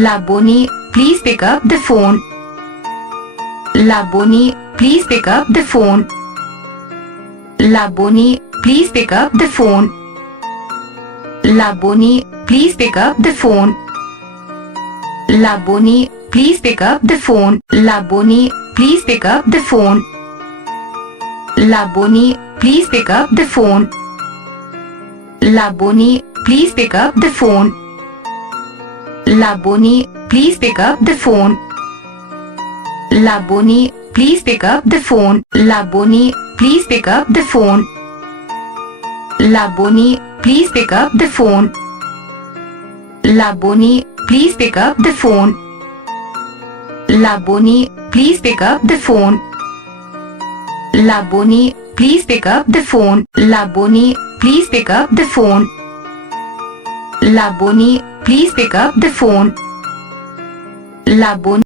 La Bonnie, please pick up the phone. La Bonnie, please pick up the phone. La Bonnie, please pick up the phone. La Bonnie, please pick up the phone. La Bonnie, please pick up the phone. La Bonnie, please pick up the phone. La Bonnie, please pick up the phone. La Bonnie, please pick up the phone. La Bonnie, please pick up the phone. La Bonnie, please pick up the phone. La Bonnie, please pick up the phone. La Bonnie, please pick up the phone. La Bonnie, please pick up the phone. La Bonnie, please pick up the phone. La Bonnie, please pick up the phone. La Bonnie, please pick up the phone. La Bonnie, please pick up the phone. La Bonnie